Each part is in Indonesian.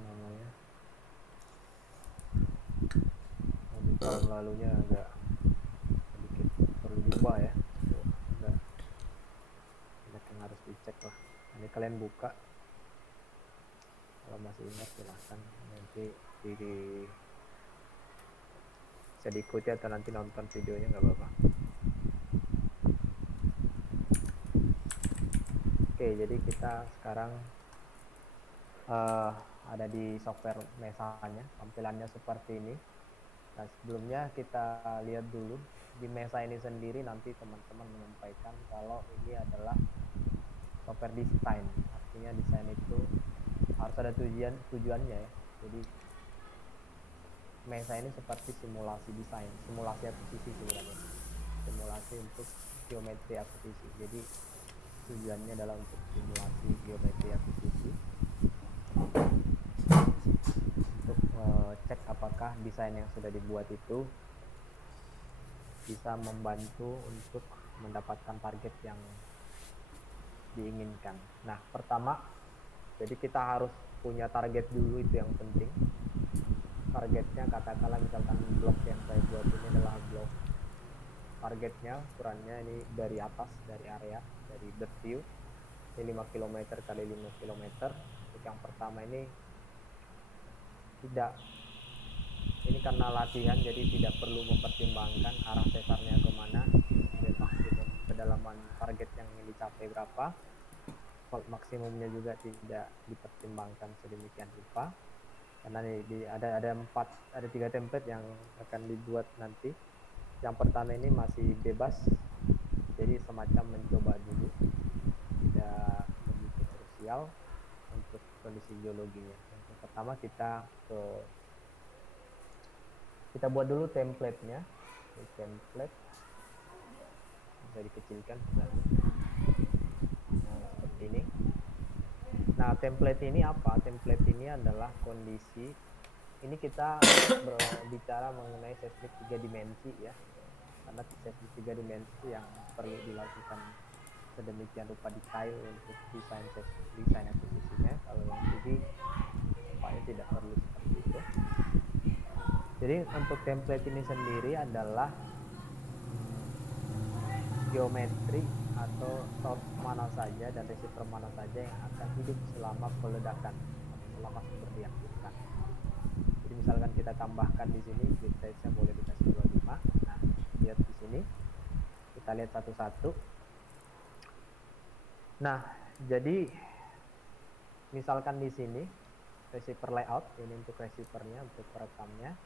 namanya, tahun lalunya agak sedikit perlu diubah ya. Agak banyak yang harus dicek lah. Ini kalian buka, kalau masih ingat silahkan, nanti bisa diikuti atau nanti nonton videonya nggak apa-apa. Oke, jadi kita sekarang ada di software Mesanya, tampilannya seperti ini. Nah, sebelumnya kita lihat dulu di Mesa ini sendiri, nanti teman-teman menyampaikan kalau ini adalah software design. Artinya desain itu harus ada tujuannya ya. Jadi Mesa ini seperti simulasi desain, simulasi akuisisi sebenarnya. Simulasi untuk geometri akuisisi. Jadi tujuannya adalah untuk simulasi geometri akuisisi, untuk cek apakah desain yang sudah dibuat itu bisa membantu untuk mendapatkan target yang diinginkan. Nah, pertama, jadi kita harus punya target dulu, itu yang penting. Targetnya katakanlah misalkan blok yang saya buat ini adalah blok, targetnya ukurannya ini dari atas, dari area, dari dirt view, ini 5 km kali 5 km. Untuk yang pertama ini ini karena latihan, jadi tidak perlu mempertimbangkan arah sesarnya kemana, dan maksimum kedalaman target yang ingin dicapai berapa. Fault maksimumnya juga tidak dipertimbangkan sedemikian rupa, karena ada 3 template yang akan dibuat nanti. Yang pertama ini masih bebas, jadi semacam mencoba dulu, tidak begitu krusial untuk kondisi geologinya. Yang pertama kita buat dulu template-nya. Ini template bisa dikecilkan misalnya. Nah, seperti ini. Nah, template ini apa? Template ini adalah kondisi. Ini kita berbicara mengenai seismik 3 dimensi ya. Karena seismik 3 dimensi yang perlu dilakukan sedemikian rupa detail untuk desain akuisisinya. Kalau yang 2D tampaknya tidak perlu seperti itu. Jadi untuk template ini sendiri adalah geometri atau source mana saja dan receiver mana saja yang akan hidup selama peledakan atau selama sumber diaktifkan. Jadi misalkan kita tambahkan di sini grid size-nya boleh dikasih 25. Nah, lihat di sini. Kita lihat satu-satu. Nah, jadi misalkan di sini receiver layout, ini untuk receivernya, untuk perekamnya.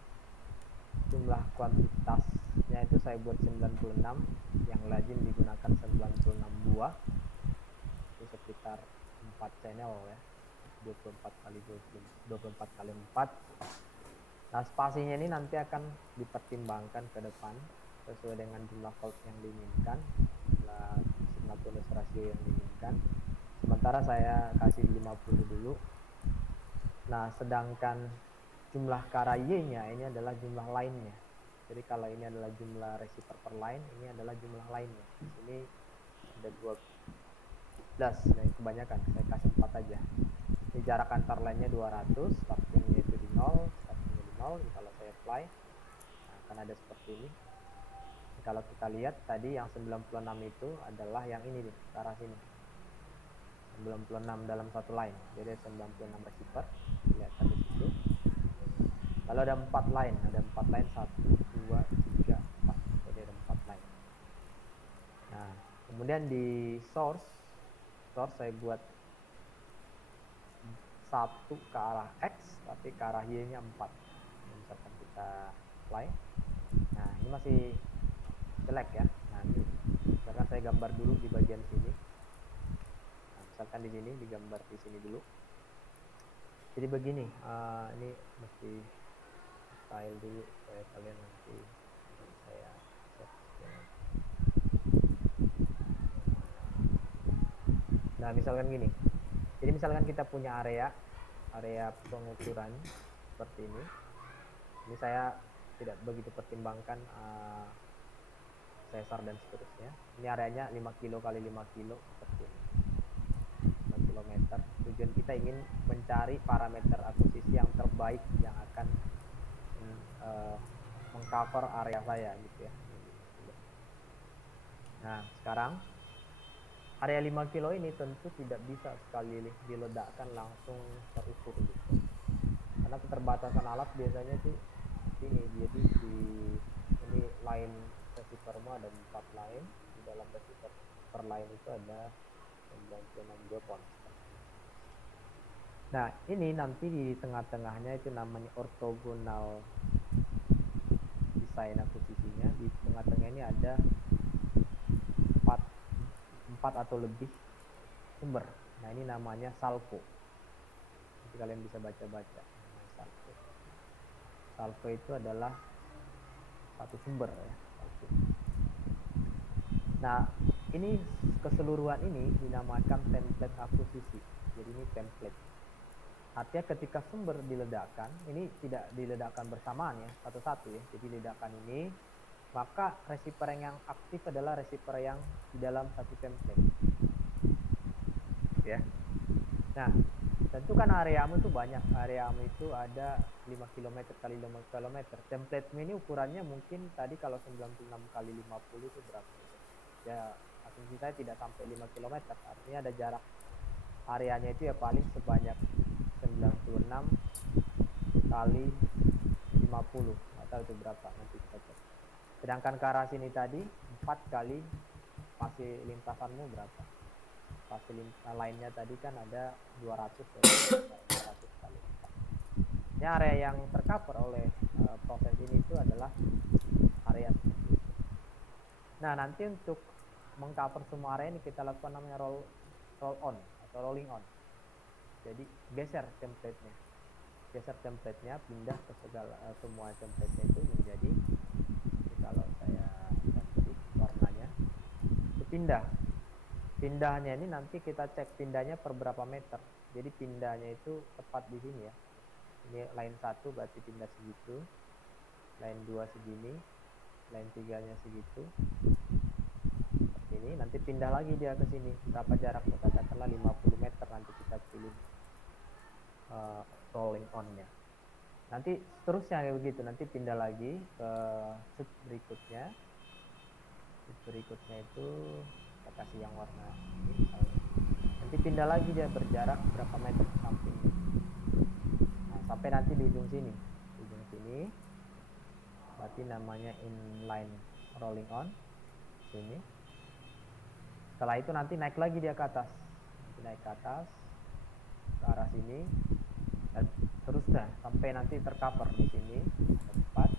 Jumlah kuantitasnya itu saya buat 96, yang lazim digunakan 96 buah, itu sekitar 4 channel ya, 24 kali 4. Nah, spasinya ini nanti akan dipertimbangkan ke depan sesuai dengan jumlah volt yang diinginkan, jumlah signal rasio yang diinginkan. Sementara saya kasih 50 dulu. Nah, sedangkan jumlah KRY-nya ini adalah jumlah line-nya. Jadi kalau ini adalah jumlah receiver per line, ini adalah jumlah line-nya. Di sini ada 12. Nah, ini kebanyakan, saya kasih 4 aja. Ini jarak antar line-nya 200, startingnya itu di 0, startingnya di 0. Ini kalau saya apply, nah, akan ada seperti ini. Ini kalau kita lihat tadi yang 96 itu adalah yang ini nih, ke arah sini. 96 dalam satu line, jadi 96 receiver, kelihatan di situ. Lalu ada 4 line, 1, 2, 3, 4, jadi ada 4 line. Nah, kemudian di source saya buat 1 ke arah X, tapi ke arah Y-nya 4. Misalkan kita apply, nah ini masih jelek ya. Nah, ini misalkan saya gambar dulu di bagian sini. Nah, misalkan di sini digambar di sini dulu. Jadi begini, ini mesti file dulu supaya kalian nanti saya set. Nah, misalkan gini. Jadi misalkan kita punya area pengukuran seperti ini. Ini saya tidak begitu pertimbangkan sesar dan seterusnya. Ini areanya 5 kilo kali 5 kilo seperti ini. 5 km, tujuan kita ingin mencari parameter akuisisi yang terbaik yang akan mengcover area saya gitu ya. Nah sekarang area 5 kilo ini tentu tidak bisa sekali diledakkan langsung terukur gitu, karena keterbatasan alat biasanya sih ini. Jadi ini line receivermu ada 4 line, di dalam receiver per line itu ada 96 dropon. Nah ini nanti di tengah-tengahnya itu namanya orthogonal design akuisisinya. Di tengah-tengah ini ada 4 atau lebih sumber. Nah ini namanya salvo. Nanti kalian bisa baca-baca salvo. Salvo itu adalah satu sumber ya. Salvo. Nah ini keseluruhan ini dinamakan template akuisisi. Jadi ini template. Artinya ketika sumber diledakkan, ini tidak diledakkan bersamaan ya, satu-satu ya. Jadi ledakan ini, maka receiver yang aktif adalah receiver yang di dalam satu template. Ya. Nah, tentu kan areamu itu banyak. Areamu itu ada 5 km kali 5 km. Template ini ukurannya mungkin tadi kalau 96 kali 50 itu berapa? Ya, asumsi saya tidak sampai 5 km. Artinya ada jarak areanya itu ya paling sebanyak 96 kali 50, atau itu berapa nanti kita cek. Sedangkan ke arah sini tadi 4 kali pasti lintasanmu berapa? Pasti lainnya tadi kan ada 200 ya, 200 kali 4. Ini area yang tercover oleh proses ini itu adalah area seperti itu. Nah nanti untuk mengcover semua area ini kita lakukan namanya roll on atau rolling on. Jadi geser template-nya, pindah ke segala semua template-nya itu menjadi, kalau saya ganti warnanya itu pindahnya ini nanti kita cek pindahnya per berapa meter. Jadi pindahnya itu tepat di sini ya. Ini line 1 berarti pindah segitu, line 2 segini, line 3-nya segitu. Seperti ini, nanti pindah lagi dia ke sini. Berapa jaraknya? Katakanlah 50 meter, nanti kita pilih rolling on-nya. Nanti seterusnya kayak begitu, nanti pindah lagi ke shoot berikutnya. Shoot berikutnya itu kita kasih yang warna ini misalnya. Nanti pindah lagi dia berjarak berapa meter ke sampingnya. Nah, sampai nanti di ujung sini. Berarti namanya inline rolling on. Sini. Setelah itu nanti naik lagi dia ke atas. Nanti naik ke atas ke arah sini. Dan terus dah sampai nanti tercover. Di sini ada 4,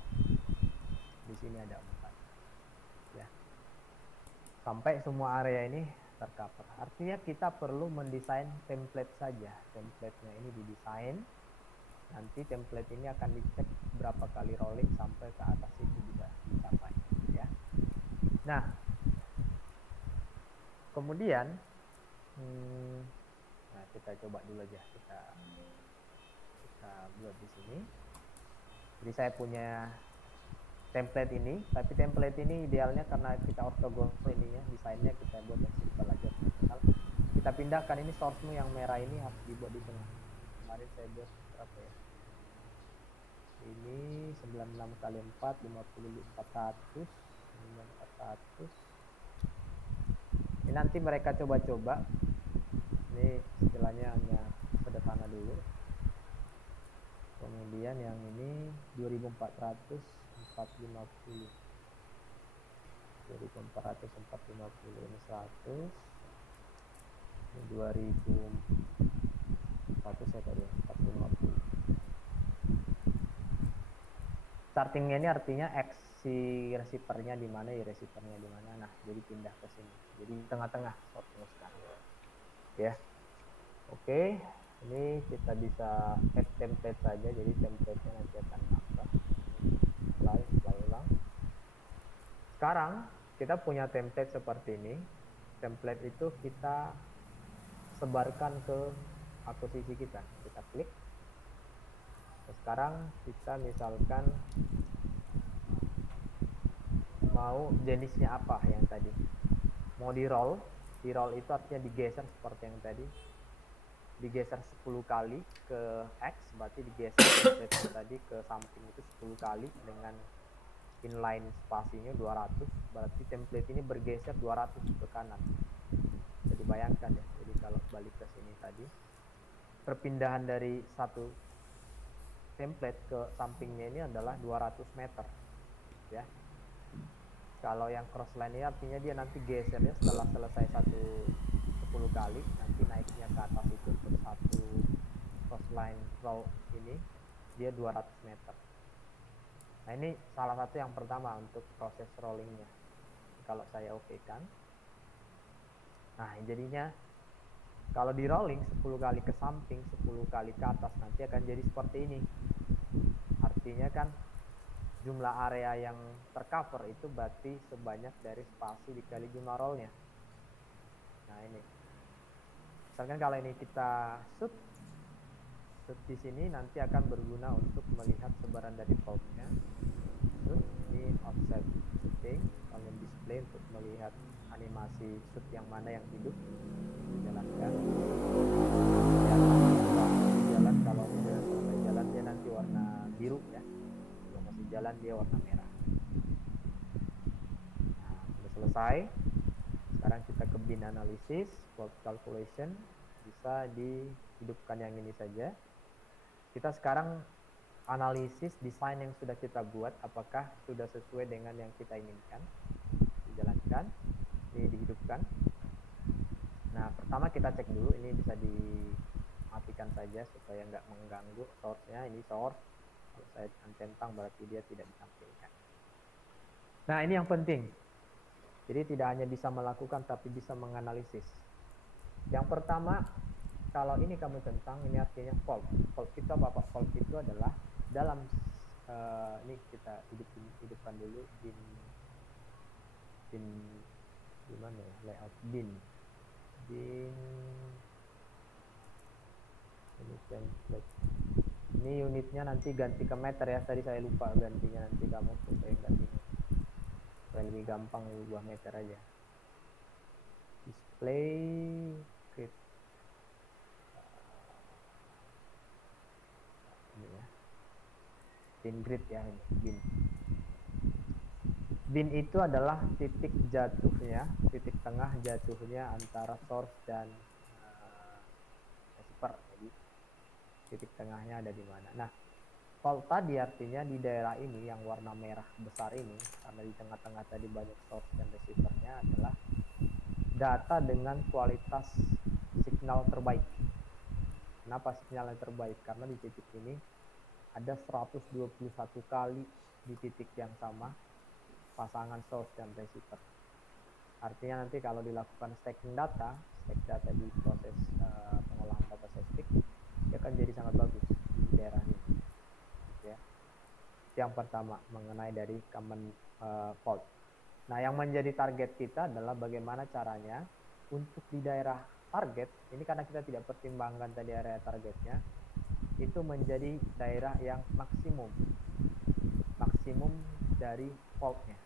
di sini ada 4 ya, sampai semua area ini tercover. Artinya kita perlu mendesain template saja. Template-nya ini didesain, nanti template ini akan dicek berapa kali rolling sampai ke atas itu bisa dicapai ya. Nah kemudian nah kita coba dulu aja, kita buat di sini. Jadi saya punya template ini, tapi template ini idealnya karena kita ortogonal ini ya, desainnya kita buat yang simple aja. Kita pindahkan ini source-mu yang merah ini harus dibuat di tengah. Kemarin saya buat berapa ya? Ini 96 kali 4, 50, 400, 400. Ini nanti mereka coba-coba. Ini istilahnya hanya sederhana dulu. Kemudian yang ini 2400 450, 2400 450 ini 100, ini 2400 ya tadi 450. Startingnya ini artinya X si receivernya di mana ya, receivernya di mana. Nah jadi pindah ke sini, jadi tengah-tengah shortnya sekarang ya. Oke, ini kita bisa add template saja, jadi template-nya nanti akan nambah. Apply ulang. Sekarang kita punya template seperti ini. Template itu kita sebarkan ke akuisisi kita. Kita klik. Nah, sekarang kita misalkan mau jenisnya apa yang tadi. Mau di roll itu artinya digeser seperti yang tadi. digeser 10 kali ke X, berarti digeser template tadi ke samping itu 10 kali dengan inline spasinya 200, berarti template ini bergeser 200 ke kanan. Jadi bayangkan ya, jadi kalau balik ke sini tadi, perpindahan dari satu template ke sampingnya ini adalah 200 meter ya. Kalau yang crossline ini artinya dia nanti gesernya setelah selesai 10 kali, nanti naiknya ke atas itu untuk satu crossline row ini dia 200 meter. Nah ini salah satu yang pertama untuk proses rollingnya. Kalau saya oke kan, nah jadinya kalau di rolling 10 kali ke samping, 10 kali ke atas, nanti akan jadi seperti ini. Artinya kan jumlah area yang tercover itu berarti sebanyak dari spasi dikali jumlah rollnya. Nah ini, misalkan kalau ini kita shoot di sini nanti akan berguna untuk melihat sebaran dari faultnya. Shoot ini offset shooting, kalian display untuk melihat animasi shoot yang mana yang hidup dijalankan. Jalan kalau sudah selesai jalan dia nanti warna biru ya, kalau masih jalan dia warna merah. Nah, sudah selesai. Sekarang kita ke bin analisis, fault calculation, bisa dihidupkan yang ini saja. Kita sekarang analisis desain yang sudah kita buat, apakah sudah sesuai dengan yang kita inginkan. Dijalankan, ini dihidupkan. Nah, pertama kita cek dulu, ini bisa dimatikan saja supaya nggak mengganggu source-nya. Ini source, kalau saya centang berarti dia tidak ditampilkan. Nah, ini yang penting. Jadi tidak hanya bisa melakukan, tapi bisa menganalisis. Yang pertama, kalau ini kamu centang, ini artinya fault. Fault itu apa? Fault itu adalah dalam ini kita hidupkan dulu bin gimana ya, layout bin ini template. Ini unitnya nanti ganti ke meter ya, tadi saya lupa gantinya, nanti kamu supaya gantinya supaya lebih gampang ubah meter aja. Display grid ini ya, bin grid ya, ini bin. Bin itu adalah titik jatuhnya, titik tengah jatuhnya antara source dan receiver. Jadi titik tengahnya ada di mana. Nah, fault tadi artinya di daerah ini yang warna merah besar ini, karena di tengah-tengah tadi banyak source dan receivernya, adalah data dengan kualitas signal terbaik. Kenapa signalnya terbaik? Karena di titik ini ada 121 kali di titik yang sama pasangan source dan receiver. Artinya nanti kalau dilakukan stacking data, di proses pengolahan data statistik, dia akan jadi sangat bagus di daerah ini. Ya. Yang pertama mengenai dari common fault. Nah, yang menjadi target kita adalah bagaimana caranya untuk di daerah target, ini karena kita tidak pertimbangkan tadi area targetnya, itu menjadi daerah yang maksimum dari faultnya.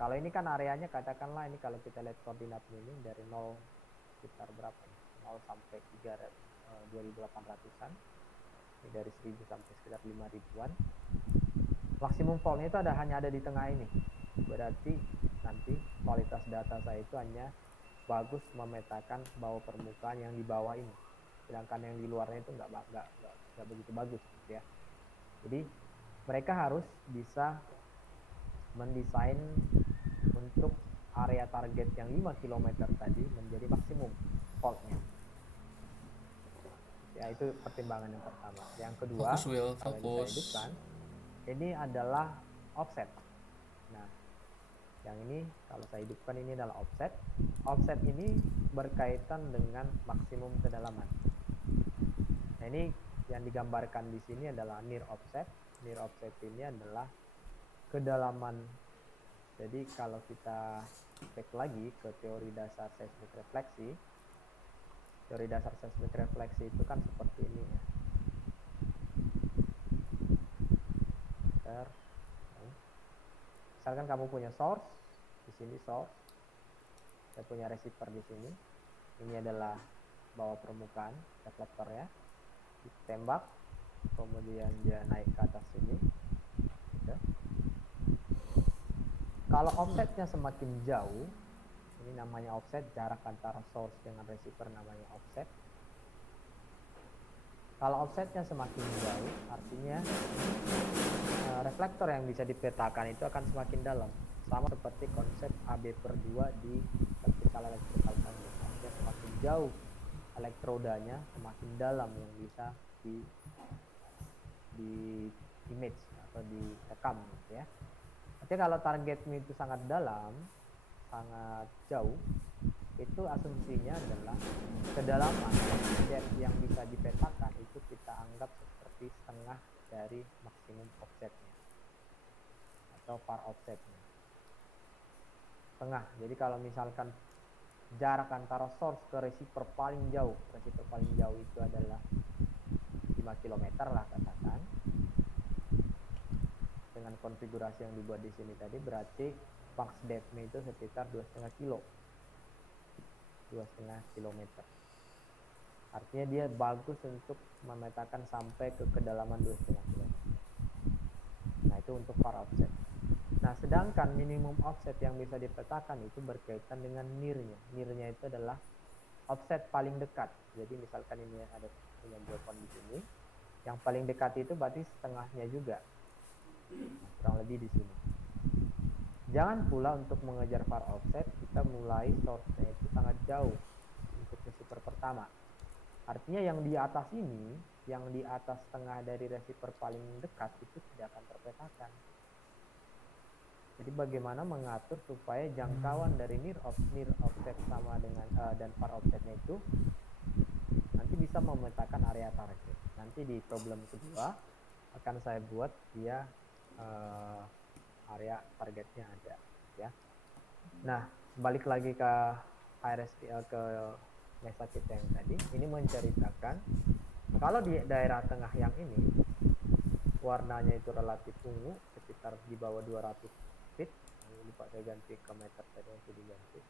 Kalau ini kan areanya katakanlah ini kalau kita lihat koordinatnya ini dari 0 sekitar berapa ya? 0 sampai 2800-an. Ini dari 1000 sampai sekitar 5000-an. Maksimum faultnya itu hanya ada di tengah ini. Berarti nanti kualitas data saya itu hanya bagus memetakan bawah permukaan yang di bawah ini. Sedangkan yang di luarnya itu nggak begitu bagus ya. Jadi mereka harus bisa mendesain untuk area target yang 5 km tadi menjadi maksimum faultnya. Ya, itu pertimbangan yang pertama. Yang kedua, Fokus Will, kalau bisa fokus. hidupkan, ini adalah offset. Nah, yang ini kalau saya hidupkan ini adalah offset. Offset ini berkaitan dengan maksimum kedalaman. Nah, ini yang digambarkan di sini adalah near offset. Near offset ini adalah kedalaman. Jadi kalau kita cek lagi ke teori dasar seismik refleksi, teori dasar seismik refleksi itu kan seperti ini ya. Misalkan kamu punya source, di sini source, saya punya receiver di sini. Ini adalah bawah permukaan reflektornya, ditembak, kemudian dia naik ke atas sini gitu. Kalau offsetnya semakin jauh, ini namanya offset, jarak antara source dengan receiver namanya offset. Kalau offsetnya semakin jauh, artinya reflektor yang bisa dipetakan itu akan semakin dalam. Sama seperti konsep AB per 2 di vertical electrical conduit. Artinya semakin jauh elektrodanya, semakin dalam yang bisa di image atau direkam gitu ya. Tapi kalau targetmu itu sangat dalam, sangat jauh, itu asumsinya adalah kedalaman yang bisa dipetakan itu kita anggap seperti setengah dari maksimum offsetnya atau far offsetnya, setengah. Jadi kalau misalkan jarak antara source ke receiver paling jauh itu adalah 5 km lah katakan, dengan konfigurasi yang dibuat di sini tadi, berarti max depth-nya itu sekitar 2,5 km. Artinya dia bagus untuk memetakan sampai ke kedalaman 2,5 km. Nah, itu untuk far offset. Nah, sedangkan minimum offset yang bisa dipetakan itu berkaitan dengan near-nya. Near-nya itu adalah offset paling dekat. Jadi misalkan ini ada punya geofon di sini, yang paling dekat itu berarti setengahnya juga. Nah, kurang lebih di sini. Jangan pula untuk mengejar far offset, kita mulai source-nya itu sangat jauh untuk receiver pertama. Artinya yang di atas ini, yang di atas setengah dari receiver paling dekat itu tidak akan terpetakan. Jadi bagaimana mengatur supaya jangkauan dari near offset sama dengan dan far offsetnya itu nanti bisa memetakan area target. Nanti di problem kedua akan saya buat dia area targetnya ada ya. Nah, balik lagi ke HRSPL, ke mesa kita yang tadi, ini menceritakan kalau di daerah tengah yang ini warnanya itu relatif ungu, sekitar di bawah 200 feet. Lupa saya ganti ke meter tadi yang diganti.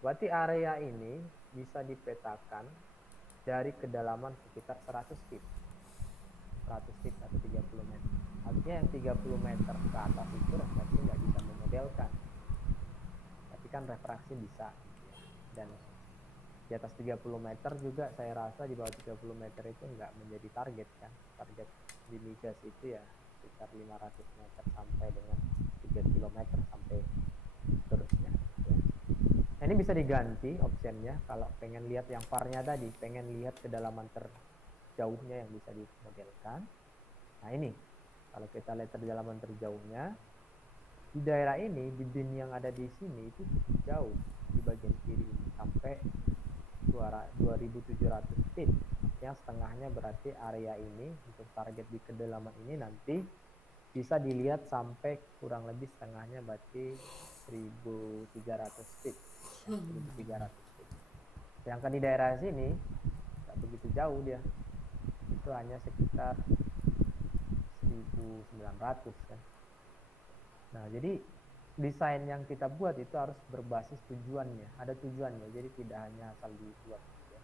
Berarti area ini bisa dipetakan dari kedalaman sekitar 100 feet. 100 feet atau 30 meter. Artinya yang 30 meter ke atas itu refraksi nggak bisa memodelkan. Tapi kan refraksi bisa. Dan di atas 30 meter juga saya rasa di bawah 30 meter itu nggak menjadi target kan. Target di migas itu ya sekitar 500 meter sampai dengan 3 km sampai seterusnya ya. Nah, ini bisa diganti optionnya kalau pengen lihat yang farnya tadi, pengen lihat kedalaman terjauhnya yang bisa dimodelkan. Nah, ini kalau kita lihat kedalaman terjauhnya di daerah ini, di bin yang ada di sini itu cukup jauh di bagian kiri ini sampai 2700 feet. Yang setengahnya berarti area ini untuk target di kedalaman ini nanti bisa dilihat sampai kurang lebih setengahnya berarti 1300 feet ya, 1300 feet. Sedangkan di daerah sini nggak begitu jauh dia, itu hanya sekitar 1900 kan. Nah, jadi desain yang kita buat itu harus berbasis tujuannya, ada tujuannya, jadi tidak hanya asal dibuat ya.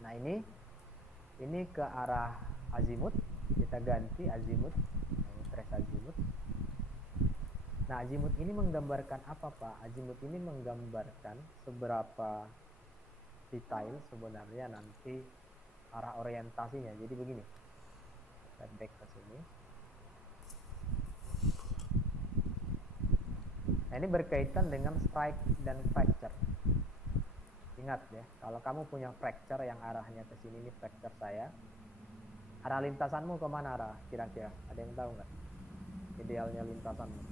Nah, ini ke arah azimut, kita ganti azimut, ini trace azimut. Nah, azimut ini menggambarkan apa, Pak? Azimut ini menggambarkan seberapa detail sebenarnya nanti arah orientasinya. Jadi begini, kita back ke sini. Nah, ini berkaitan dengan strike dan fracture. Ingat ya, kalau kamu punya fracture yang arahnya ke sini, ini fracture saya. Arah lintasanmu kemana arah kira-kira? Ada yang tahu nggak? Idealnya lintasanmu?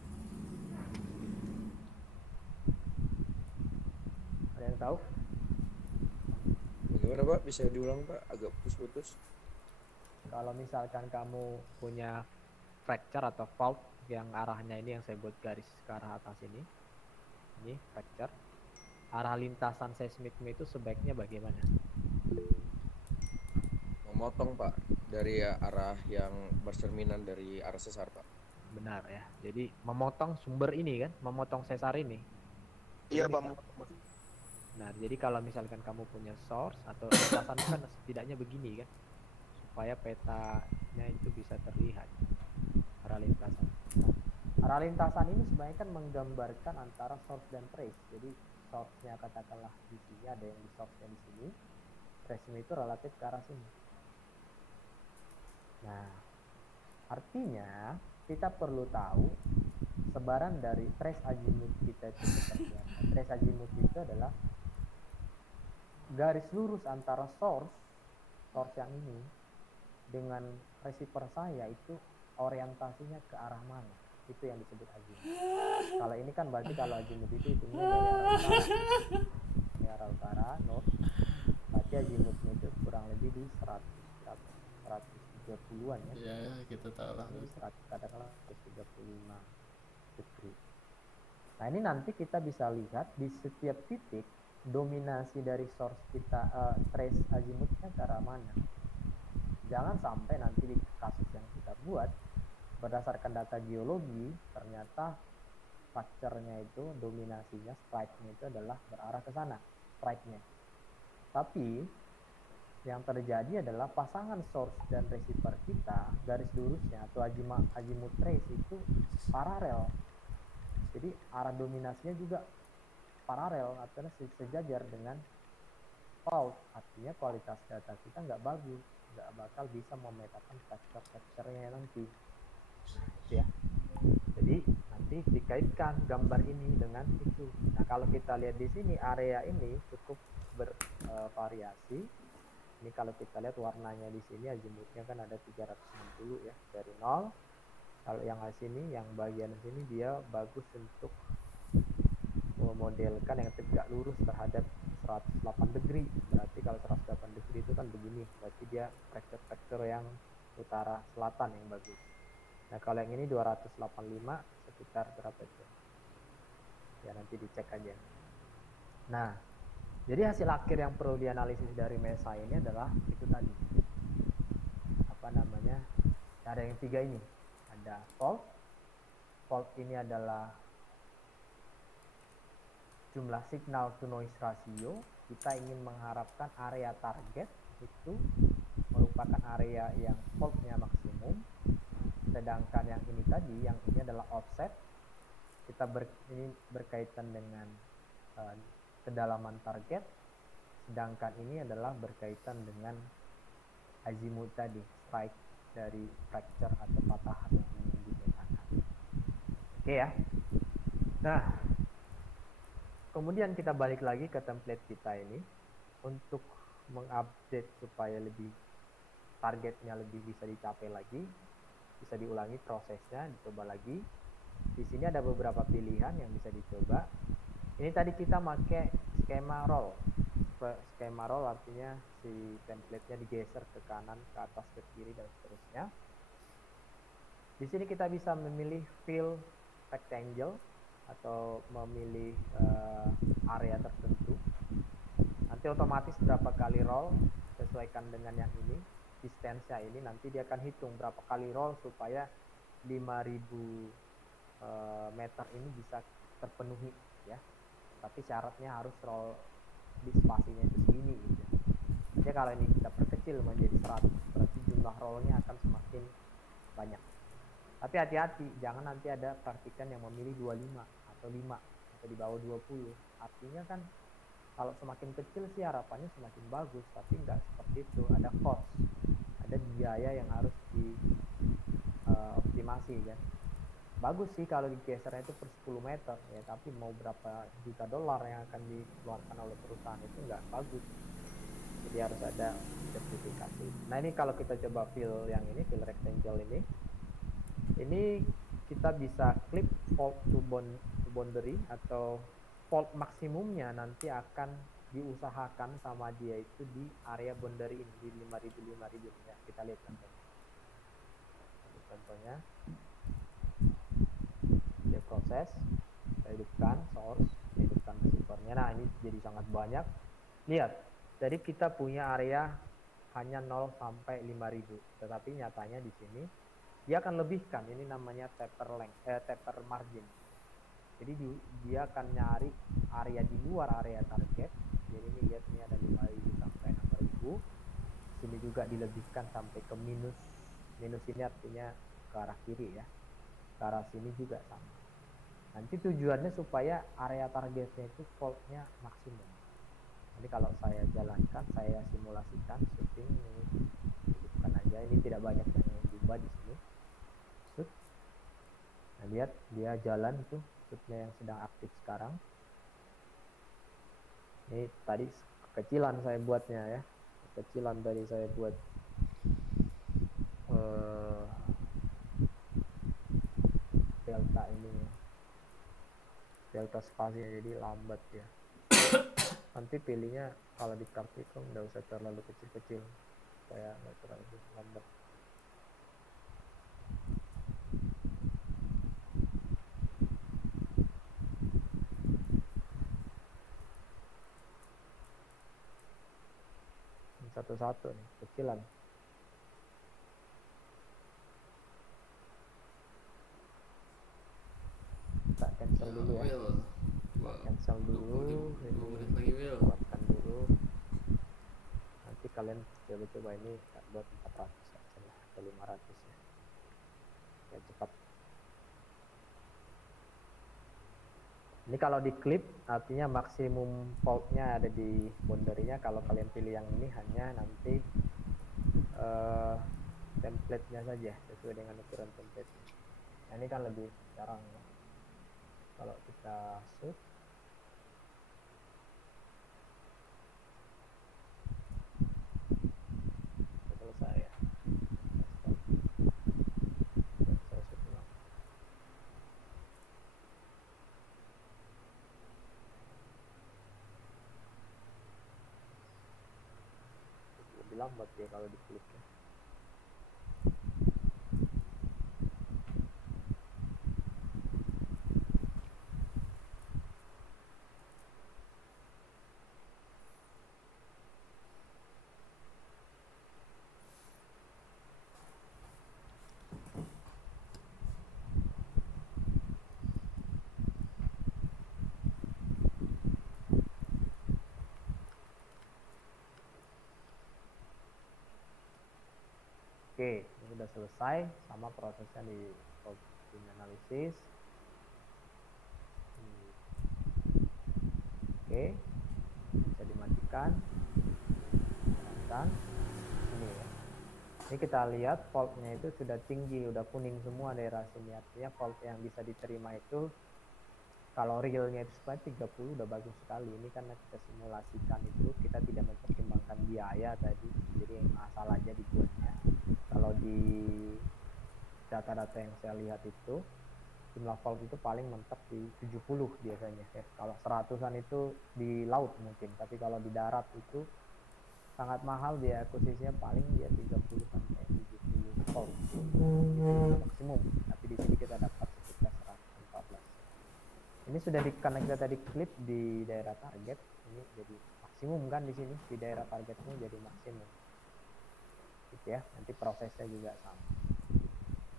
Ada yang tahu? Gimana Pak? Bisa diulang Pak? Agak putus-putus. Kalau misalkan kamu punya fracture atau fault yang arahnya ini yang saya buat garis ke arah atas ini fracture. Arah lintasan seismikmu itu sebaiknya bagaimana? Memotong Pak dari arah yang bercerminan dari arah sesar Pak. Benar ya. Jadi memotong sumber ini kan, memotong sesar ini. Iya Ini Pak. Nah, jadi kalau misalkan kamu punya source atau lintasan kan setidaknya begini kan, supaya petanya itu bisa terlihat arah lintasan. Nah, arah lintasan ini sebenarnya kan menggambarkan antara source dan trace. Jadi source-nya katakanlah di sini, ada yang di source-nya di sini, trace-nya itu relatif ke arah sini. Nah, artinya kita perlu tahu sebaran dari trace azimut kita itu seperti apa. Trace azimut itu adalah garis lurus antara source yang ini dengan receiver saya itu orientasinya ke arah mana, itu yang disebut azimut. Kalau ini kan berarti kalau azimut itu hitungnya dari arah utara north, berarti azimutnya itu kurang lebih di 130-an ya. Ya kita tahu lah. Ini 100, katakanlah 135 degree. Nah, ini nanti kita bisa lihat di setiap titik dominasi dari source kita, trace azimutnya ke arah mana. Jangan sampai nanti di kasus yang kita buat berdasarkan data geologi ternyata structure-nya itu dominasinya, strike-nya itu adalah berarah ke sana, strike-nya. Tapi yang terjadi adalah pasangan source dan receiver kita, garis lurusnya atau azimut trace itu paralel. Jadi arah dominasinya juga paralel atau sejajar dengan fault. Artinya kualitas data kita nggak bagus, nggak bakal bisa memetakan texture-nya nanti. Ya. Jadi nanti dikaitkan gambar ini dengan itu. Nah, kalau kita lihat di sini area ini cukup bervariasi. Ini kalau kita lihat warnanya di sini azimutnya kan ada 360 ya dari 0. Kalau yang sini, yang bagian sini dia bagus untuk memodelkan yang tegak lurus terhadap 108 degree. Berarti kalau 108 degree itu kan begini, berarti dia fracture yang utara selatan yang bagus. Nah, kalau yang ini 285 sekitar berapa itu? Ya nanti dicek aja. Nah, jadi hasil akhir yang perlu dianalisis dari MESA ini adalah itu tadi. Apa namanya? Ada yang 3 ini. Ada fault. Fault ini adalah jumlah signal to noise ratio. Kita ingin mengharapkan area target itu merupakan area yang faultnya maksimum. Sedangkan yang ini tadi, yang ini adalah offset. Ini berkaitan dengan kedalaman target. Sedangkan ini adalah berkaitan dengan azimut tadi, strike dari fracture atau patahan yang ingin dipetakan. Oke ya. Nah, kemudian kita balik lagi ke template kita ini untuk mengupdate supaya lebih targetnya lebih bisa dicapai lagi, bisa diulangi prosesnya, dicoba lagi. Di sini ada beberapa pilihan yang bisa dicoba. Ini tadi kita pakai skema roll. Skema roll artinya si template-nya digeser ke kanan, ke atas, ke kiri dan seterusnya. Di sini kita bisa memilih fill rectangle atau memilih area tertentu. Nanti otomatis berapa kali roll sesuaikan dengan yang ini, distance-nya ini nanti dia akan hitung berapa kali roll supaya 5000 meter ini bisa terpenuhi ya. Tapi syaratnya harus roll di spasinya itu segini gitu. Jadi kalau ini kita perkecil menjadi 100, berarti jumlah rollnya akan semakin banyak. Tapi hati-hati, jangan nanti ada praktikan yang memilih 25 atau 5 atau di bawah 20. Artinya kan kalau semakin kecil sih harapannya semakin bagus, tapi enggak seperti itu. Ada cost, ada biaya yang harus dioptimasi kan. Bagus sih kalau digesernya itu per 10 meter ya, tapi mau berapa juta dolar yang akan dikeluarkan oleh perusahaan itu enggak bagus. Jadi harus ada sertifikasi. Nah, ini kalau kita coba fill yang ini, fill rectangle ini kita bisa klik fault to boundary atau fault maksimumnya nanti akan diusahakan sama dia itu di area boundary ini di 5000 ya. Kita lihat contohnya dia proses, kita hidupkan source, hidupkan receivernya. Nah, ini jadi sangat banyak. Lihat, jadi kita punya area hanya 0 sampai 5000, tetapi nyatanya di sini dia akan lebihkan, ini namanya taper length, taper margin. Jadi dia akan nyari area di luar area target. Jadi ini lihat, ini ada 5.000 sampai 6.000. Sini juga dilebihkan sampai ke minus. Minus ini artinya ke arah kiri ya. Ke arah sini juga sama. Nanti tujuannya supaya area targetnya itu faultnya maksimum. Jadi kalau saya jalankan, saya simulasikan shooting ini, hidupkan aja. Ini tidak banyak yang diubah di sini. Shoot. Nah, lihat dia jalan tuh, shootnya yang sedang aktif sekarang. Ini tadi kekecilan saya buatnya ya. Kekecilan tadi saya buat delta ini ya. Delta spasinya, jadi lambat ya. Nanti pilihnya kalau di praktikum nggak usah terlalu kecil-kecil supaya nggak terlalu lambat. Satu-satu nih kecilan. Kita cancel dulu ya. Cancel dulu, ini buatkan dulu. Nanti kalian coba-coba ini buat 400 aja lah, atau 500 ya. Ya cepat. Ini kalau di clip artinya maksimum faultnya ada di boundary-nya. Kalau kalian pilih yang ini hanya nanti template-nya saja sesuai dengan ukuran template. Nah, ini kan lebih jarang ya. Kalau kita shoot selesai ya. Saya shoot ulang. Lebih lambat ya kalau di clip ya. Oke, ini sudah selesai sama prosesnya di faulting analysis. Oke, bisa dimatikan. Ini ya. Ini kita lihat faultnya itu sudah tinggi, udah kuning semua daerah sini. Artinya fault yang bisa diterima itu kalau realnya itu supaya 30 udah bagus sekali. Ini karena kita simulasikan itu, kita tidak mempertimbangkan biaya tadi, jadi asal aja dibuatnya. Kalau di data-data yang saya lihat itu jumlah fault itu paling mentok di 70 biasanya ya. Kalau 100-an itu di laut mungkin, tapi kalau di darat itu sangat mahal, dia akuisisinya paling dia 30 sampai 70 fault itu maksimum. Tapi di sini kita dapat sekitar 114. Ini sudah karena kita tadi klik di daerah target, ini jadi maksimum kan di sini, di daerah targetnya jadi maksimum. Gitu ya, nanti prosesnya juga sama.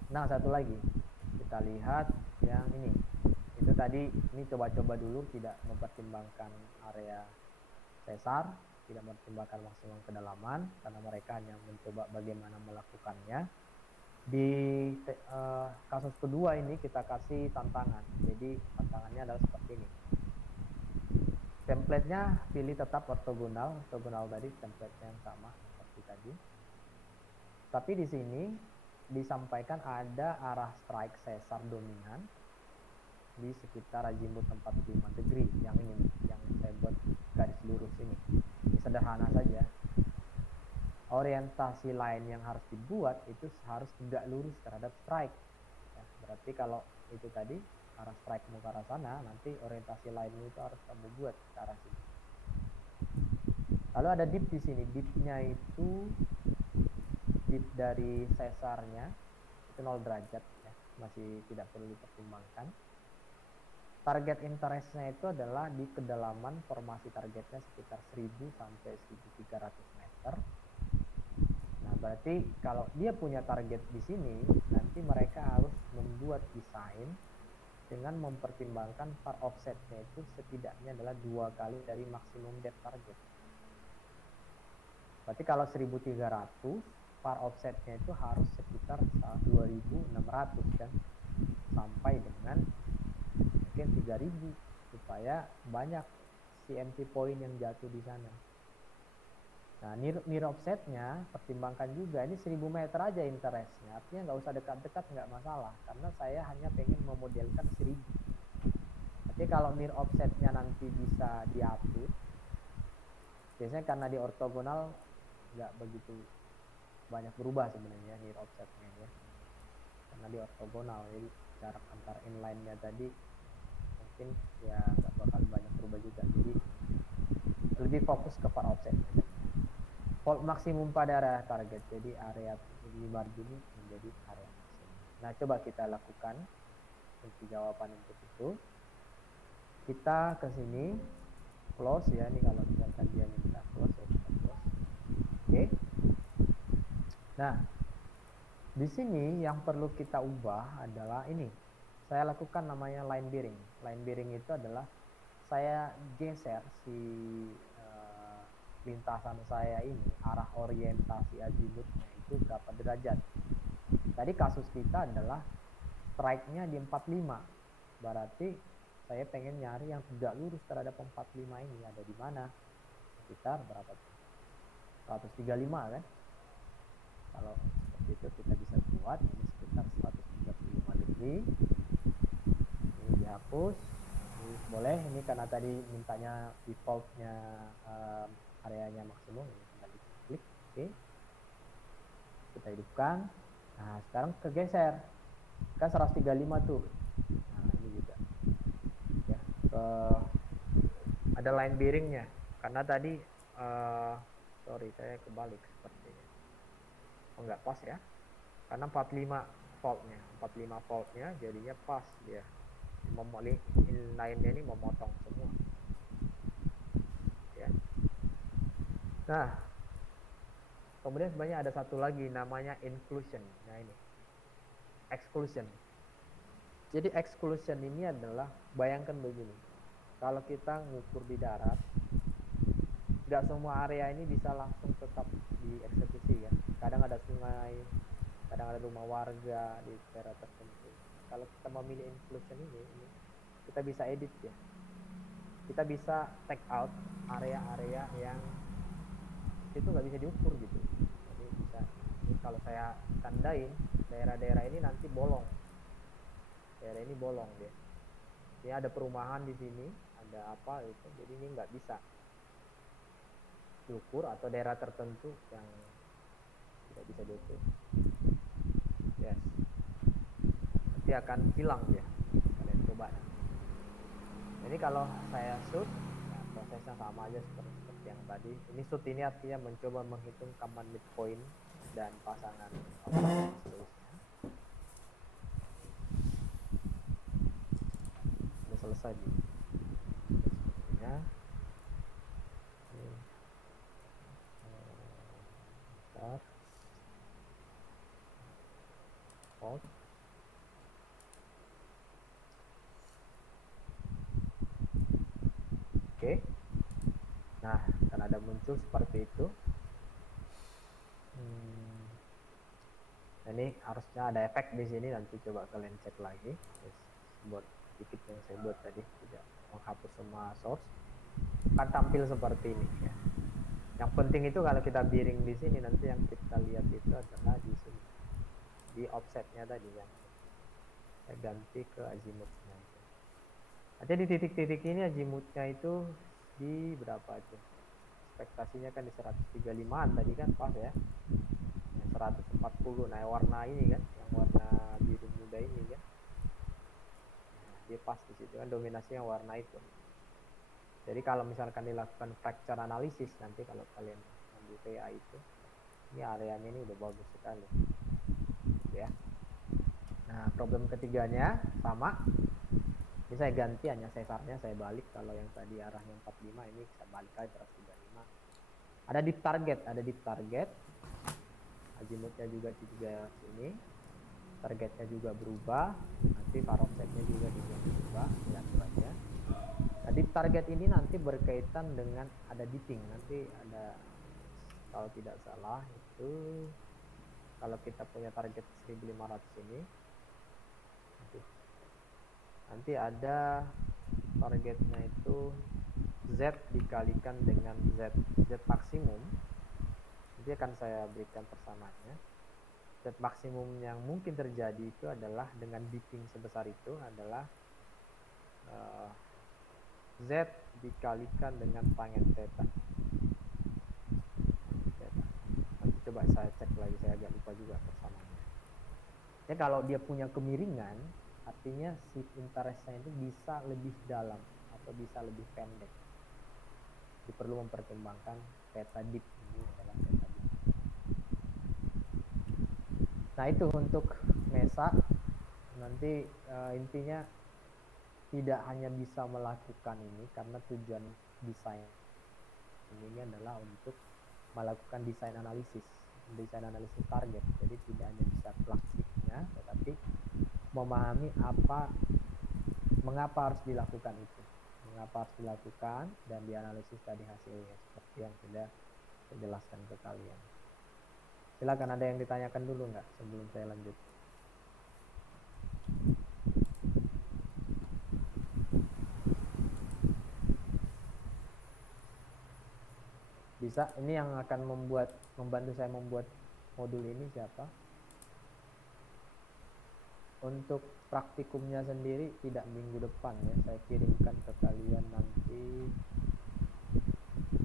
Nah, satu lagi kita lihat yang ini. Itu tadi ini coba-coba dulu, tidak mempertimbangkan area sesar, tidak mempertimbangkan maksimum kedalaman karena mereka hanya mencoba bagaimana melakukannya. Di kasus kedua ini kita kasih tantangan. Jadi tantangannya adalah seperti ini. Template-nya pilih tetap ortogonal tadi template-nya yang sama seperti tadi. Tapi di sini disampaikan ada arah strike sesar dominan di sekitar azimut 45 degree. Yang ini, yang saya buat garis lurus ini. Ini sederhana saja. Orientasi lain yang harus dibuat itu harus tegak lurus terhadap strike ya, berarti kalau itu tadi arah strike mau ke arah sana, nanti orientasi lainnya itu harus kamu buat ke arah sini. Lalu ada dip di sini. Dipnya itu dip dari sesarnya itu 0 derajat ya, masih tidak perlu dipertimbangkan. Target interestnya itu adalah di kedalaman formasi targetnya sekitar 1000 sampai 1300 meter. Nah, berarti kalau dia punya target di sini, nanti mereka harus membuat desain dengan mempertimbangkan far offsetnya itu setidaknya adalah 2 kali dari maksimum depth target. Berarti kalau 1300 far offsetnya itu harus sekitar 2600 kan, sampai dengan mungkin 3000 supaya banyak CMT point yang jatuh di sana. Nah, near offsetnya pertimbangkan juga, ini 1000 meter aja interestnya, artinya nggak usah dekat-dekat, nggak masalah, karena saya hanya pengen memodelkan 1000. Jadi kalau near offsetnya nanti bisa diatur, biasanya karena di ortogonal nggak begitu banyak berubah sebenarnya near offsetnya ya, karena di ortogonal jadi jarak antar inline-nya tadi mungkin ya nggak bakal banyak berubah juga, jadi lebih fokus ke far offsetnya. Fault maksimum pada area target, jadi area di margin ini menjadi area maksimum. Nah, coba kita lakukan kunci jawaban untuk itu. Kita ke sini close ya, ini kalau misalkan dia minta close ya kita close. Oke. Nah, di sini yang perlu kita ubah adalah ini. Saya lakukan namanya line bearing. Line bearing itu adalah saya geser si lintasan saya ini, arah orientasi azimutnya itu berapa derajat. Tadi kasus kita adalah strike-nya di 45. Berarti saya pengen nyari yang tegak lurus terhadap 45 ini ada di mana? Sekitar berapa tuh? 135 kan? Kalau seperti itu kita bisa buat ini sekitar 135 degree. Ini dihapus. Ini boleh, ini karena tadi mintanya defaultnya areanya maksimum, ini tinggal diklik. Oke. Kita hidupkan. Nah, sekarang kegeser. Kan 135 tuh. Nah, ini juga. Ya, ada line bearingnya. Karena tadi sorry, saya kebalik sepertinya. Oh, enggak pas ya. Karena 45 voltnya jadinya pas dia. Inline-nya ini memotong semua. Ya. Nah, kemudian sebenarnya ada satu lagi namanya inclusion. Nah, ini exclusion. Jadi exclusion ini adalah, bayangkan begini, kalau kita ngukur di darat, nggak semua area ini bisa langsung tetap dieksekusi kan. Kadang ada sungai, kadang ada rumah warga di daerah tertentu. Kalau kita memilih inclusion ini kita bisa edit ya. Kita bisa take out area-area yang itu nggak bisa diukur gitu. Jadi bisa, ini kalau saya tandain daerah-daerah ini nanti bolong. Daerah ini bolong dia. Ini ada perumahan di sini, ada apa itu, jadi ini nggak bisa diukur, atau daerah tertentu yang tidak bisa diukur. Yes. Nanti akan hilang ya. Kalian coba. Ini kalau saya shoot, ya prosesnya sama aja seperti yang tadi. Ini shoot ini artinya mencoba menghitung common midpoint dan pasangan seterusnya. Sudah selesai nih. Sepertinya. Bentar. Hold. Oke. Nah, karena ada muncul seperti itu. Ini harusnya ada efek di sini, nanti coba kalian cek lagi. Buat sedikit yang saya buat tadi, tidak menghapus semua source. Kan tampil seperti ini ya. Yang penting itu kalau kita bearing di sini, nanti yang kita lihat itu adalah di sini, di offsetnya tadi yang saya ganti ke azimutnya. Nanti di titik-titik ini azimutnya itu di berapa itu? Ekspektasinya kan di 135an tadi kan pas ya. 140. Nah, warna ini kan, yang warna biru muda ini kan. Nah, dia pas di situ kan, dominasinya warna itu. Jadi kalau misalkan dilakukan fracture analysis nanti, kalau kalian ambil PA itu, ini areanya ini udah bagus sekali. Ya. Nah, problem ketiganya sama. Ini saya ganti, hanya sesarnya saya balik. Kalau yang tadi arahnya 45, ini saya balik aja 135. Ada deep target, azimutnya juga sini. targetnya juga berubah, nanti var offsetnya juga berubah, diatur aja. Jadi target ini nanti berkaitan dengan ada dipping, nanti ada, kalau tidak salah itu kalau kita punya target 1500 ini nanti ada targetnya itu Z dikalikan dengan Z maksimum, nanti akan saya berikan persamaannya. Z maksimum yang mungkin terjadi itu adalah dengan dipping sebesar itu adalah Z dikalikan dengan tangen theta. Nanti coba saya cek lagi, saya agak lupa juga persamaannya. Ya, kalau dia punya kemiringan, artinya shift interestnya itu bisa lebih dalam atau bisa lebih pendek. Jadi perlu mempertimbangkan theta dip, ini adalah theta dip. Nah itu untuk MESA. Nanti intinya tidak hanya bisa melakukan ini karena tujuan desain ini adalah untuk melakukan desain analisis target. Jadi tidak hanya bisa plastiknya, tetapi memahami mengapa harus dilakukan itu, dan dianalisis tadi hasilnya seperti yang sudah saya jelaskan ke kalian. Silakan, ada yang ditanyakan dulu nggak sebelum saya lanjut? Bisa, ini yang akan membantu saya membuat modul ini siapa? Untuk praktikumnya sendiri tidak minggu depan ya, saya kirimkan ke kalian nanti,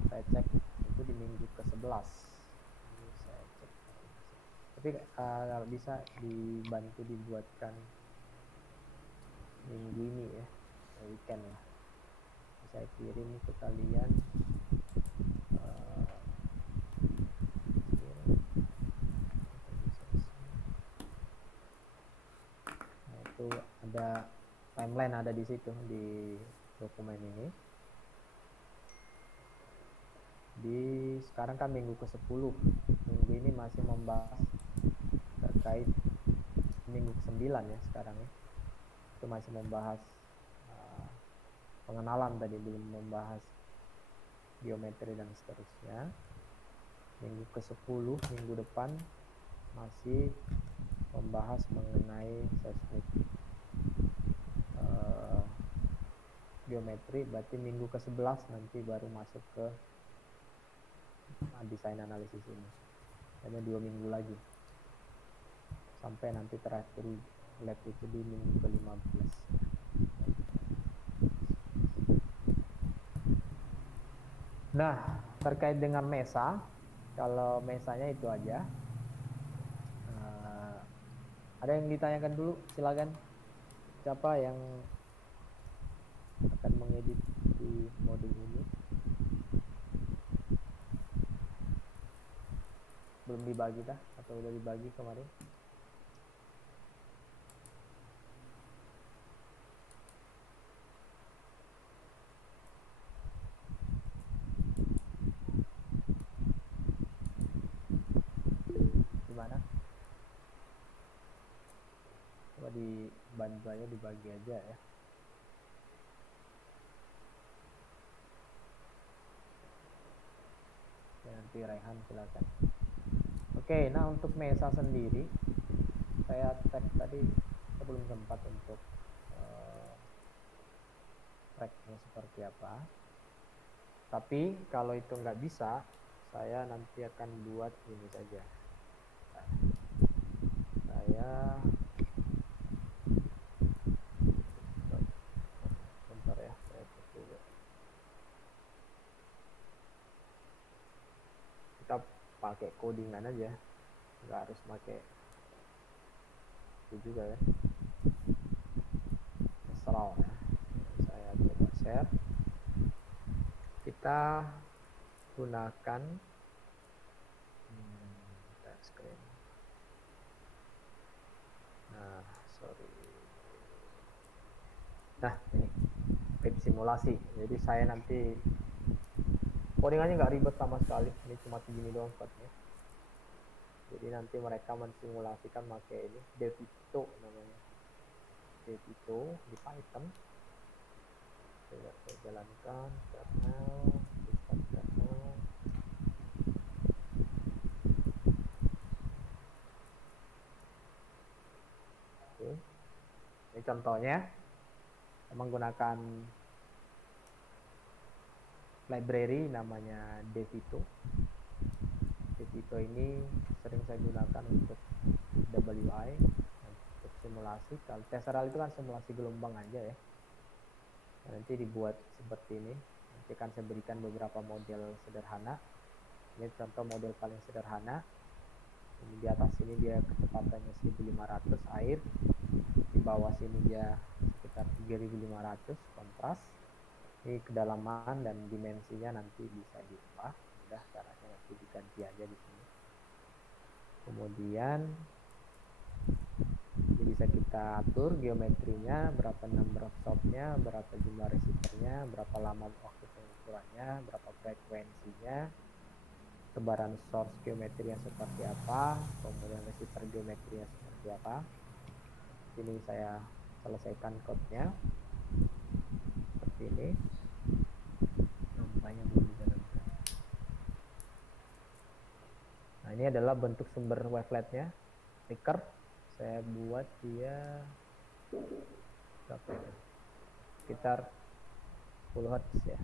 saya cek itu di minggu ke-11. Ini saya cek. Tapi kalau bisa dibantu dibuatkan minggu ini ya, weekend lah. Saya kirim ke kalian itu ada timeline, ada di situ di dokumen ini. Sekarang kan minggu ke-10, minggu ini masih membahas terkait minggu ke-9 ya sekarang ya, itu masih membahas pengenalan tadi, belum membahas geometri dan seterusnya. Minggu ke-10 minggu depan masih membahas mengenai seismik geometri, berarti minggu ke-11 nanti baru masuk ke desain analisis ini. Hanya 2 minggu lagi sampai nanti terakhir lab itu di minggu ke-15. Nah, terkait dengan MESA, kalau MESA-nya itu aja. Ada yang ditanyakan dulu, silakan. Siapa yang akan mengedit di modul ini? Belum dibagi kah? Atau udah dibagi kemarin? Gimana? Coba dibantu aja, dibagi aja ya. Oke, nanti Rehan silakan. Oke, nah untuk MESA sendiri saya tag tadi, saya belum sempat untuk tracknya seperti apa. Tapi kalau itu nggak bisa, saya nanti akan buat ini saja. Saya bentar ya, saya cek dulu. Kita pakai codingan aja, nggak harus pakai itu juga ya. Serau ya. Saya coba share. Kita gunakan screen. Nah, sorry. Nah, ini pip simulasi. Jadi saya nanti codingannya nggak ribet sama sekali. Ini cuma segini doang buatnya. Jadi nanti mereka mensimulasikan pakai ini DeVito namanya, DeVito di Python. Coba saya jalankan kernel, restart kernel. Oke, ini contohnya menggunakan library namanya DeVito. DeVito ini sering saya gunakan untuk WI, untuk simulasi. Kalau Tesseract itu kan simulasi gelombang aja ya. Nah, nanti dibuat seperti ini. Nanti akan saya berikan beberapa model sederhana. Ini contoh model paling sederhana. Ini di atas sini dia kecepatannya 1500 air. Di bawah sini dia sekitar 3500 kontras. Ini kedalaman dan dimensinya nanti bisa diubah. Mudah caranya nanti diganti aja di sini. Kemudian ini bisa kita atur geometrinya, berapa number of shot-nya, berapa jumlah receiver-nya, berapa lama waktu pengukurannya, berapa frekuensinya, sebaran source geometrinya seperti apa, kemudian receiver geometrinya seperti apa. Ini saya selesaikan code-nya seperti ini. Nampaknya belum dijalankan. Nah, ini adalah bentuk sumber wavelet-nya. Flicker saya buat dia berapa ya? Sekitar 10 Hz ya.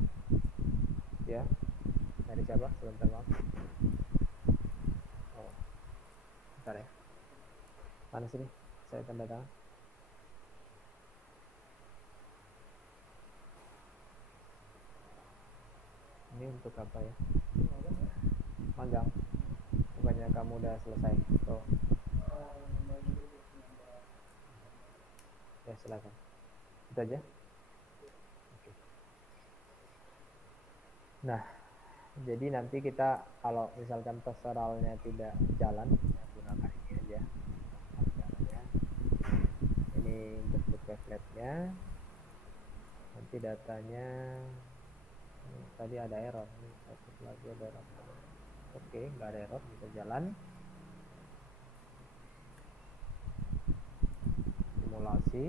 Ya. Dari siapa? Sebentar maaf. Oh. Bentar ya. Mana sini? Saya tanda tangan. Ini untuk apa ya? Magang. Bukannya kamu udah selesai? Oh. Ya silakan. Itu aja. Oke. Nah, jadi nanti kita kalau misalkan Tesseract-nya tidak jalan, ya gunakan ini aja. Ini bentuk wavelet-nya. Nanti datanya tadi ada error. Ini satu lagi ada error. Oke, nggak ada error, bisa jalan. Simulasi.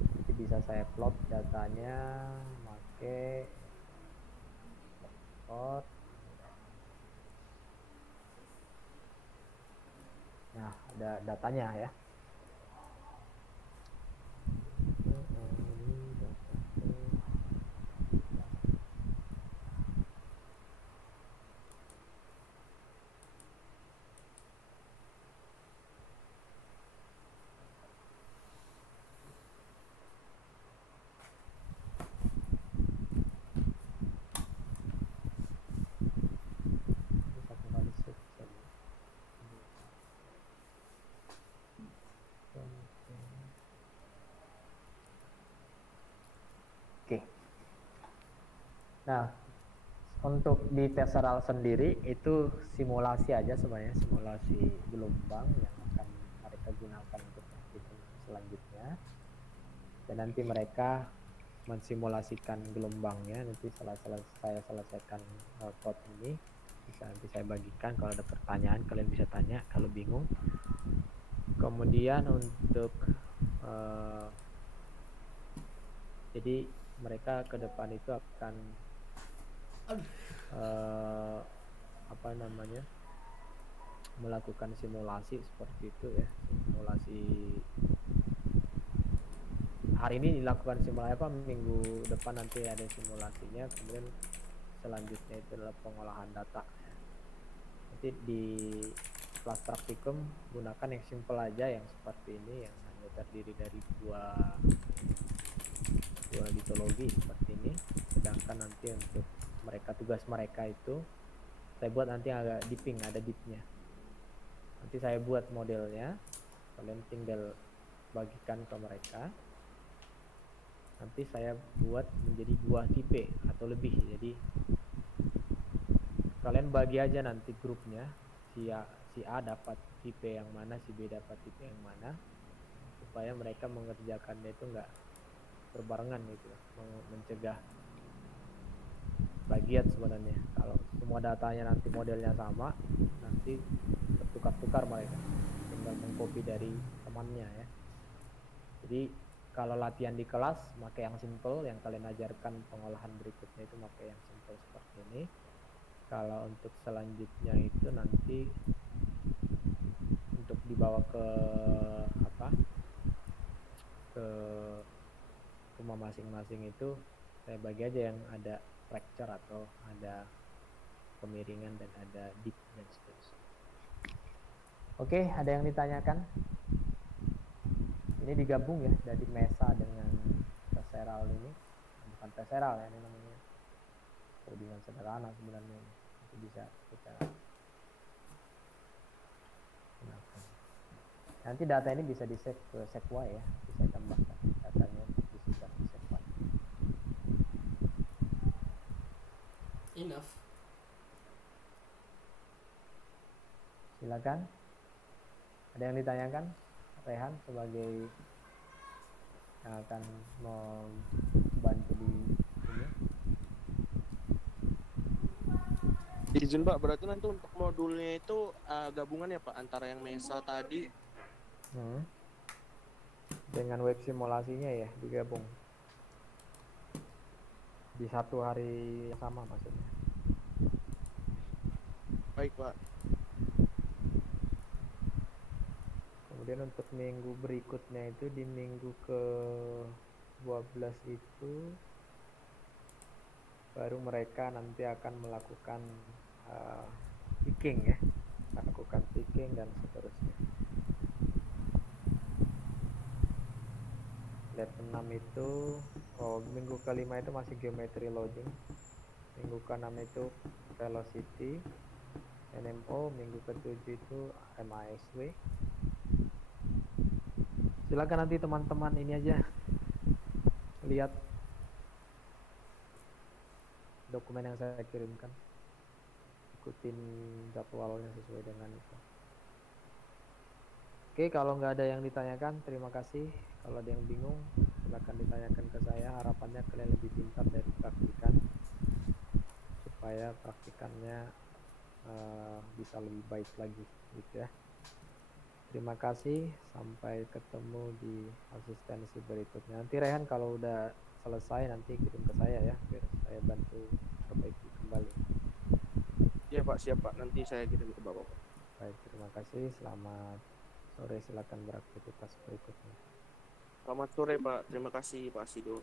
Nanti bisa saya plot datanya pakai plot. Nah, ada datanya ya. Satu kali shift saja. Oke. Nah, untuk di Tesseract sendiri itu simulasi aja sebenarnya, simulasi gelombang yang akan mereka gunakan untuk perhitungan selanjutnya. Dan nanti mereka mensimulasikan gelombangnya. Nanti setelah saya selesaikan code ini, bisa nanti saya bagikan. Kalau ada pertanyaan kalian bisa tanya kalau bingung. Kemudian untuk jadi mereka ke depan itu akan apa namanya, melakukan simulasi seperti itu ya. Simulasi hari ini dilakukan simulasi apa, minggu depan nanti ada simulasinya, kemudian selanjutnya itu adalah pengolahan data. Nanti di kelas praktikum gunakan yang simple aja, yang seperti ini, yang hanya terdiri dari dua litologi seperti ini. Sedangkan nanti untuk mereka, tugas mereka itu saya buat nanti agak dipping, ada dipnya. Nanti saya buat modelnya, kalian tinggal bagikan ke mereka. Nanti saya buat menjadi 2 tipe atau lebih. Jadi kalian bagi aja nanti grupnya, si A dapat tipe yang mana, si B dapat tipe yang mana, supaya mereka mengerjakannya itu enggak berbarengan gitu, mencegah plagiat sebenarnya. Kalau semua datanya nanti modelnya sama, nanti bertukar-tukar mereka, tinggal mengcopy dari temannya ya. Jadi kalau latihan di kelas pakai yang simple, yang kalian ajarkan pengolahan berikutnya itu pakai yang simple seperti ini. Kalau untuk selanjutnya itu nanti untuk dibawa ke apa, ke rumah masing-masing itu saya bagi aja yang ada fracture atau ada kemiringan dan ada dip dan seterusnya. Oke, ada yang ditanyakan? Ini digabung ya dari mesa dengan tesseract ini, bukan tesseract ya ini namanya, codingan sederhana sebenarnya ini. Itu bisa kita gunakan. Nanti data ini bisa di save ke SafeY ya, bisa tambahkan datanya di sekitar di SafeY. Enough. Silakan. Ada yang ditanyakan? Rehan sebagai yang akan membantu di ini. Izin Pak, berarti nanti untuk modulnya itu gabungan ya Pak antara yang Mesa tadi. Dengan web simulasinya ya digabung di satu hari yang sama maksudnya. Baik Pak. Kemudian untuk minggu berikutnya itu di minggu ke 12 itu baru mereka nanti akan melakukan picking ya, lakukan picking dan seterusnya. Lab 6 itu minggu kelima itu masih geometry loading, minggu ke-6 itu velocity NMO, minggu ke-7 itu MASW. Silakan nanti teman-teman ini aja lihat dokumen yang saya kirimkan, ikutin jadwalnya sesuai dengan itu. Oke, kalau nggak ada yang ditanyakan, terima kasih. Kalau ada yang bingung, silakan ditanyakan ke saya. Harapannya kalian lebih pintar dari praktikan, supaya praktikannya bisa lebih baik lagi, gitu ya. Terima kasih, sampai ketemu di asistensi berikutnya. Nanti Rehan kalau udah selesai nanti kirim ke saya ya, biar saya bantu perbaiki kembali. Iya Pak, siap Pak. Nanti saya kirim ke Bapak Pak. Baik, terima kasih. Selamat sore, silakan beraktivitas berikutnya. Selamat sore Pak. Terima kasih Pak Sido.